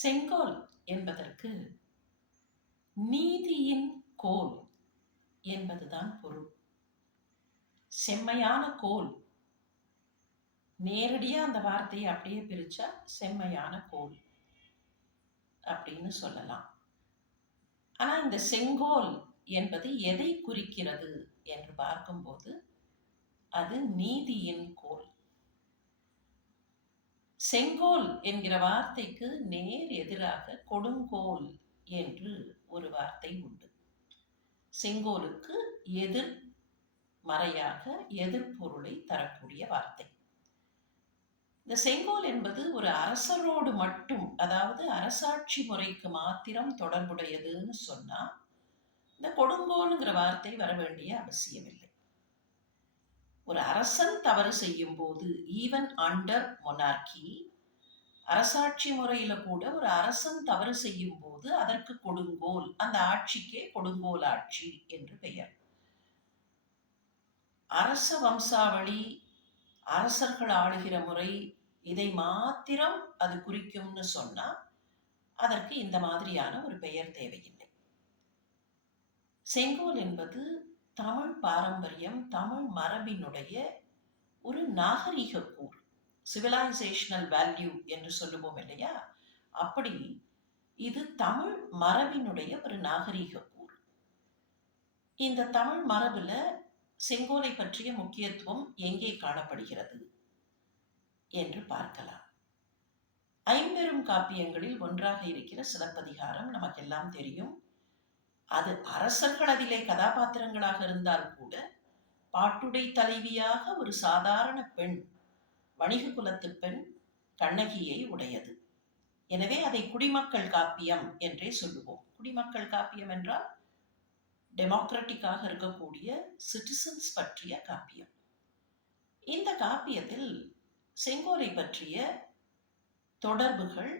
செங்கோல் என்பதற்கு நீதியின் கோல் என்பதுதான் பொருள். செம்மையான கோல், நேரடியா அந்த வார்த்தையை அப்படியே பிரிச்சா செம்மையான கோல் அப்படின்னு சொல்லலாம். ஆனா இந்த செங்கோல் என்பது எதை குறிக்கிறது என்று பார்க்கும்போது அது நீதியின் கோல். செங்கோல் என்கிற வார்த்தைக்கு நேர் எதிராக கொடுங்கோல் என்று ஒரு வார்த்தை உண்டு. செங்கோலுக்கு எதிர் மறையாக எதிர்பொருளை தரக்கூடிய வார்த்தை. இந்த செங்கோல் என்பது ஒரு அரசரோடு மட்டும், அதாவது அரசாட்சி முறைக்கு மாத்திரம் தொடர்புடையதுன்னு சொன்னா இந்த கொடுங்கோலுங்கிற வார்த்தை வர வேண்டிய அவசியமில்லை. ஒரு அரசன் தவறு செய்யும் போது, ஈவன் அண்டர் மொனார்கி, அரசாட்சி முறையில கூட ஒரு அரசன் தவறு செய்யும் போது அதற்கு கொடுங்கோல், அந்த ஆட்சிக்கே கொடுங்கோல் ஆட்சி என்று பெயர். அரச வம்சாவளி, அரசர்கள் ஆளுகிற முறை, இதை மாத்திரம் அது குறிக்கும்னு சொன்னா அதற்கு இந்த மாதிரியான ஒரு பெயர் தேவையில்லை. செங்கோல் என்பது தமிழ் பாரம்பரியம், தமிழ் மரபினுடைய ஒரு நாகரீக கூறு, சிவிலைசேஷனல் வேல்யூ என்று சொல்லுவோம் இல்லையா, அப்படி இது தமிழ் மரபினுடைய ஒரு நாகரீக கூறு. இந்த தமிழ் மரபுல செங்கோலை பற்றிய முக்கியத்துவம் எங்கே காணப்படுகிறது என்று பார்க்கலாம். ஐம்பெரும் காப்பியங்களில் ஒன்றாக இருக்கிற சிலப்பதிகாரம் நமக்கெல்லாம் தெரியும். அது அரசர்கள் அதிலே கதாபாத்திரங்களாக இருந்தால் கூட பாட்டுடை தலைவியாக ஒரு சாதாரண பெண், வணிக குலத்து பெண் கண்ணகியை உடையது. எனவே அதை குடிமக்கள் காப்பியம் என்றே சொல்லுவோம். குடிமக்கள் காப்பியம் என்றால் டெமோக்ராட்டிக்காக இருக்கக்கூடிய சிட்டிசன்ஸ் பற்றிய காப்பியம். இந்த காப்பியத்தில் செங்கோலை பற்றிய தொடர்புகள்,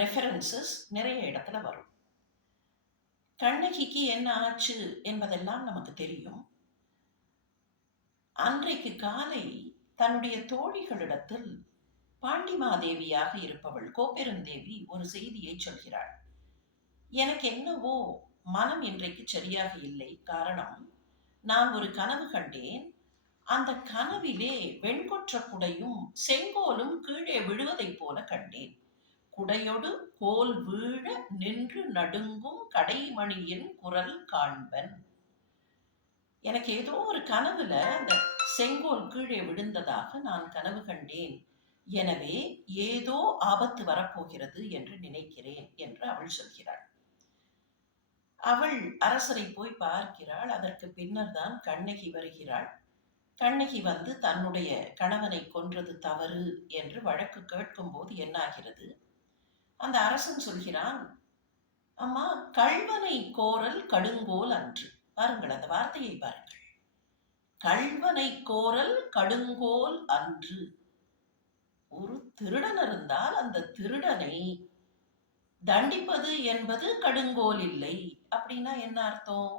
ரெஃபரன்சஸ் நிறைய இடத்துல வரும். கண்ணகிக்கு என்ன ஆச்சு என்பதெல்லாம் நமக்கு தெரியும். அன்றைக்கு காலை தன்னுடைய தோழிகளிடத்தில் பாண்டிமாதேவியாக இருப்பவள் கோப்பெருந்தேவி ஒரு செய்தியை சொல்கிறாள். எனக்கு என்னவோ மனம் இன்றைக்கு சரியாக இல்லை. காரணம், நான் ஒரு கனவு கண்டேன். அந்த கனவிலே வெண்கொற்ற குடையும் செங்கோலும் கீழே விழுவதைப் போல கண்டேன். குடையொடு கோல் வீழ நின்று நடுங்கும் கடைமணியின் குரல் காண்பன். எனக்கு ஏதோ ஒரு கனவுல அந்த செங்கோல் கீழே விழுந்ததாக நான் கனவு கண்டேன். எனவே ஏதோ ஆபத்து வரப்போகிறது என்று நினைக்கிறேன் என்று அவள் சொல்கிறாள். அவள் அரசரை போய் பார்க்கிறாள். அதற்கு பின்னர் தான் கண்ணகி வருகிறாள். கண்ணகி வந்து தன்னுடைய கணவனை கொன்றது தவறு என்று வழக்கு கேட்கும் போது என்னாகிறது, அந்த அரசன் சொல்கிறான், அம்மா, கள்வனை கோரல் கடுங்கோல் அன்று. பாருங்கள், அந்த வார்த்தையை பாருங்கள். கள்வனை கோரல் கடுங்கோல் அன்று. ஒரு திருடன் இருந்தால் அந்த திருடனை தண்டிப்பது என்பது கடுங்கோல் இல்லை. அப்படின்னா என்ன அர்த்தம்?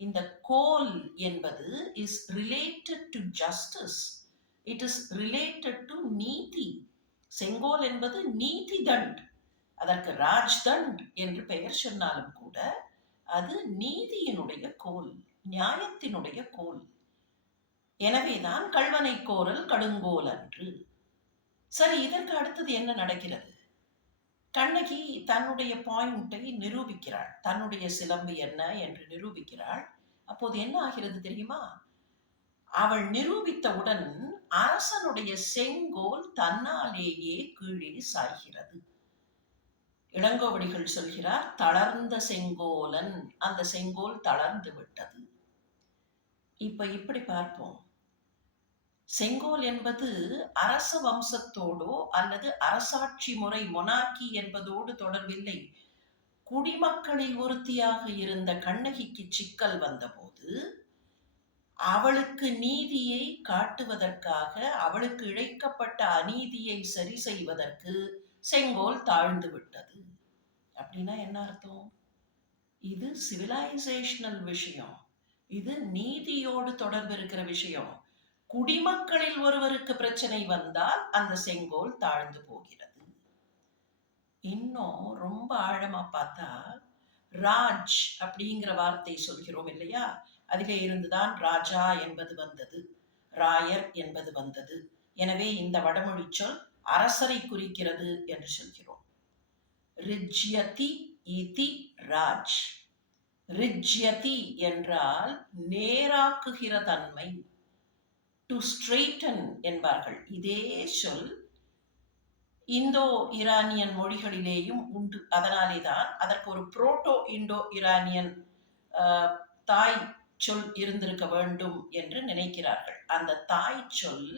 இந்த கோல் என்பது is related to justice, it is related to நீதி. செங்கோல் என்பது நீதி தண்ட், அதற்கு ராஜ் தண்ட் என்று பெயர் சொன்னாலும் கூட அது நீதியினுடைய கோல், நியாயத்தினுடைய கோல். எனவேதான் கள்வனை கோரல் கடுங்கோல் அன்று. சரி, இதற்கு அடுத்தது என்ன நடக்கிறது? கண்ணகி தன்னுடைய பாயிண்டை நிரூபிக்கிறாள், தன்னுடைய சிலம்பு என்ன என்று நிரூபிக்கிறாள். அப்போது என்ன ஆகிறது தெரியுமா? அவள் நிரூபித்தவுடன் அரசனுடைய செங்கோல் தன்னாலேயே கீழே சாய்கிறது. இளங்கோவடிகள் சொல்கிறார், தளர்ந்த செங்கோலன், அந்த செங்கோல் தளர்ந்து விட்டது. இப்ப இப்படி பார்ப்போம். செங்கோல் என்பது அரச வம்சத்தோடோ அல்லது அரசாட்சி முறை மொனார்கி என்பதோடு தொடர்பில்லை. குடிமக்களில் ஒருத்தியாக இருந்த கண்ணகிக்கு சிக்கல் வந்தபோது அவளுக்கு நீதியை காட்டுவதற்காக, அவளுக்கு இழைக்கப்பட்ட அநீதியை சரி செய்வதற்கு செங்கோல் தாழ்ந்து விட்டது. அப்படின்னா என்ன அர்த்தம்? இது சிவிலைசேஷனல் விஷயம், இது நீதியோடு தொடர்பு இருக்கிற விஷயம். குடிமக்களில் ஒருவருக்கு பிரச்சனை வந்தால் அந்த செங்கோல் தாழ்ந்து போகிறது. இன்னும் ரொம்ப ஆழமா பார்த்தா, ராஜ் அப்படிங்கிற வார்த்தை சொல்கிறோம் இல்லையா? அதிலே இருந்துதான் ராஜா என்பது வந்தது. ராயர் என்பது வந்தது. எனவே இந்த வடமொழிச் சொல் அரசரை குறிக்கிறது என்று சொல்கிறோம். ரிஜ்யதி இதி ராஜ். ரிஜ்யதி என்றால் நேராக்குகிற தன்மை. டு ஸ்ட்ரெய்டன் என்பார்கள். இதே சொல் இந்தோ ஈரானியன் மொழிகளிலேயும் உண்டு. அதனாலே தான் அதற்கு ஒரு புரோட்டோ இண்டோ ஈரானியன் தாய் சொல் இருந்திருக்க வேண்டும் என்று நினைக்கிறார்கள். அந்த தாய் சொல்